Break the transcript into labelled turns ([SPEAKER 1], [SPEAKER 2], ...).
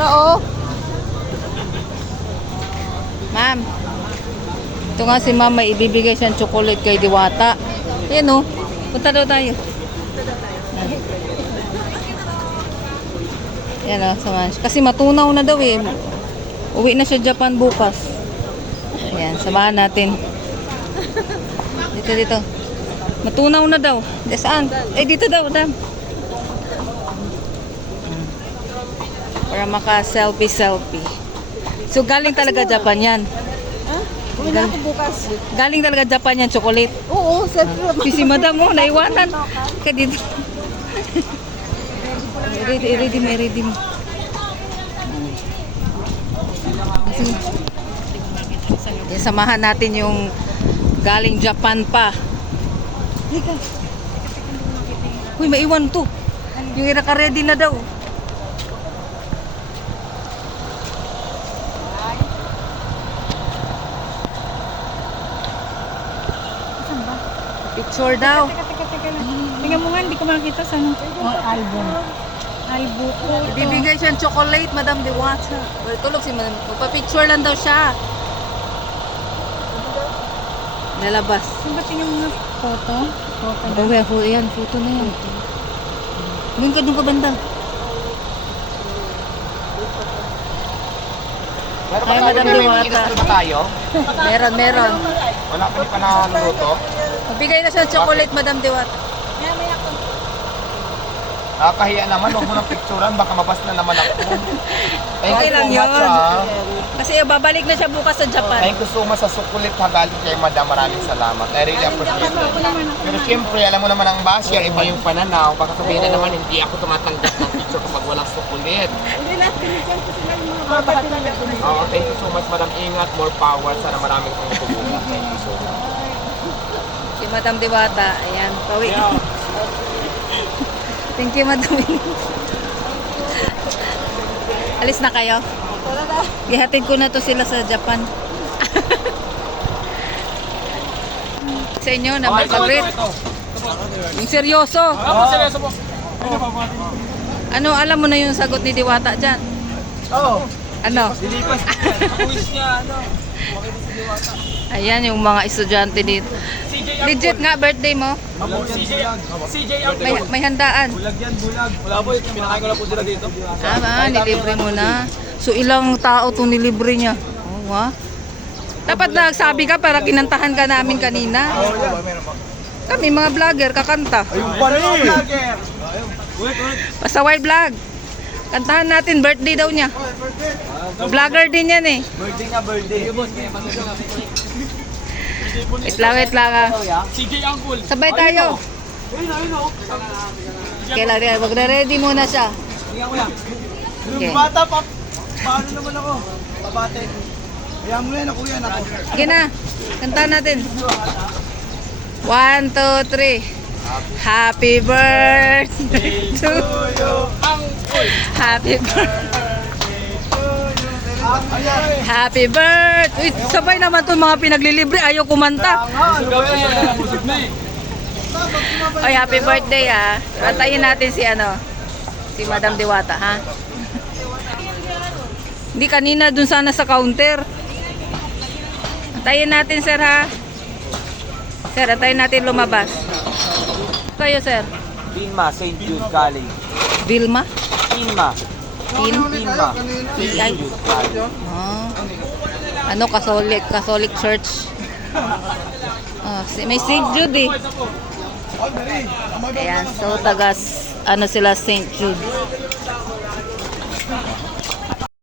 [SPEAKER 1] Tara oh. Ma'am. Ito nga si ma'am, may ibibigay siyang chocolate kay Diwata. Ayan oh. Punta daw tayo. Ayan oh, samahan siya. Kasi matunaw na daw eh. Uwi na siya Japan bukas. Ayan, samahan natin. Dito, dito. Matunaw na daw. Saan? Eh, dito daw, dam. Para maka-selfie-selfie. So, galing talaga Japan yan.
[SPEAKER 2] Uwi na ako bukas.
[SPEAKER 1] Galing talaga Japan yan, chocolate.
[SPEAKER 2] Oo, selfie
[SPEAKER 1] Si si madam mo, naiwanan. Ka dito. ready, ready mo, ready mo. Samahan natin yung galing Japan pa. Uy, maiwan to. Yung naka-ready na daw. Picture daw.
[SPEAKER 2] Teka, teka, teka lang. Tingnan mo nga, hindi ko makakita sa ano. Oh, album. Album ko.
[SPEAKER 1] Ibibigay siyang chocolate, Madam Diwata. Well, tulog si Madam. Magpa-picture lang daw siya. Nalabas.
[SPEAKER 2] Saan ba tingnan mo nga photo? Photo
[SPEAKER 1] Oh, yan, photo, yan, photo na yan. Ngayon ka doon ka banda.
[SPEAKER 3] Meron
[SPEAKER 1] Ay, Madam Diwata.
[SPEAKER 3] ba tayo?
[SPEAKER 1] Meron, meron.
[SPEAKER 3] Wala pa rin pa naluluto.
[SPEAKER 1] Magbigay na siya ng chocolate, Madam Diwata.
[SPEAKER 2] Maya, maya ko.
[SPEAKER 3] Nakakahiya naman, huwag mo nang picturean, baka mabas na naman ako. Thank
[SPEAKER 1] Okay
[SPEAKER 3] you
[SPEAKER 1] lang
[SPEAKER 3] so much,
[SPEAKER 1] yun.
[SPEAKER 3] ah.
[SPEAKER 1] Kasi babalik na siya bukas sa Japan.
[SPEAKER 3] Thank you so much sa sukulit ha, galing kay Madam. Maraming salamat. I really appreciate
[SPEAKER 2] Ako
[SPEAKER 3] it.
[SPEAKER 2] ako.
[SPEAKER 3] Pero siyempre, alam mo naman ang basya, iba yung pananaw. Baka sabihin na naman, hindi ako tumatanggap ng picture kapag walang sukulit.
[SPEAKER 2] Hindi lahat pinigyan ko sila yung mga bata talaga.
[SPEAKER 3] Oo, thank you so much, Madam. Ingat, more power. Sana maraming kong tulungan. Thank you so much.
[SPEAKER 1] Madam Diwata, ayan, pawi. Thank you, Madam. Alis na kayo?
[SPEAKER 2] Tara na.
[SPEAKER 1] Ihatid ko na to sila sa Japan. sa inyo, number favorite. Yung seryoso. Ano, alam mo na yung sagot ni Diwata dyan?
[SPEAKER 3] Oo.
[SPEAKER 1] Ano?
[SPEAKER 3] Dilipas. Quiz niya, ano?
[SPEAKER 1] Ayan yung mga estudyante dito. Legit nga birthday mo?
[SPEAKER 3] CJ, CJ ang
[SPEAKER 1] May, may handaan.
[SPEAKER 3] Bulag yan, bulag. Wala po, pinakain ko lang po sila dito.
[SPEAKER 1] Ah, ba, nilibre mo na. So ilang tao to nilibre niya? Oh, ha? Dapat nagsabi ka para kinantahan ka namin kanina. Kami mga vlogger, kakanta.
[SPEAKER 3] Ayun wait.
[SPEAKER 1] Basta white vlog. Kantahan natin, birthday daw niya. Vlogger din yan eh.
[SPEAKER 3] Birthday nga, birthday.
[SPEAKER 1] Wait lang, wait lang ah.
[SPEAKER 3] CJ Angkul.
[SPEAKER 1] Sabay tayo.
[SPEAKER 3] Ayun, ayun, oh.
[SPEAKER 1] Kailan rin, magre-ready muna siya.
[SPEAKER 3] Tingnan ko yan.
[SPEAKER 1] Okay.
[SPEAKER 3] Bata pa, paano naman ako? Babate. Kaya mo yan ako yan ako.
[SPEAKER 1] Sige na, kantahan natin. One, two, three. Happy birthday to
[SPEAKER 3] Angkul.
[SPEAKER 1] Happy birthday. Happy birthday! Uy, sabay naman itong mga pinaglilibre. Ayaw kumanta. Ay, happy birthday ha. Antayin natin si ano, si Madam Diwata ha. Hindi kanina dun sana sa counter. Antayin natin sir ha. Sir, antayin natin lumabas. Kayo sir.
[SPEAKER 4] Pinma, St. Jude College.
[SPEAKER 1] Vilma? Ay.
[SPEAKER 4] St. Jude College.
[SPEAKER 1] Ah. Ano, Catholic, Catholic Church. Ah, si, may St. Jude eh. Ayan, so tagas, ano sila St. Jude.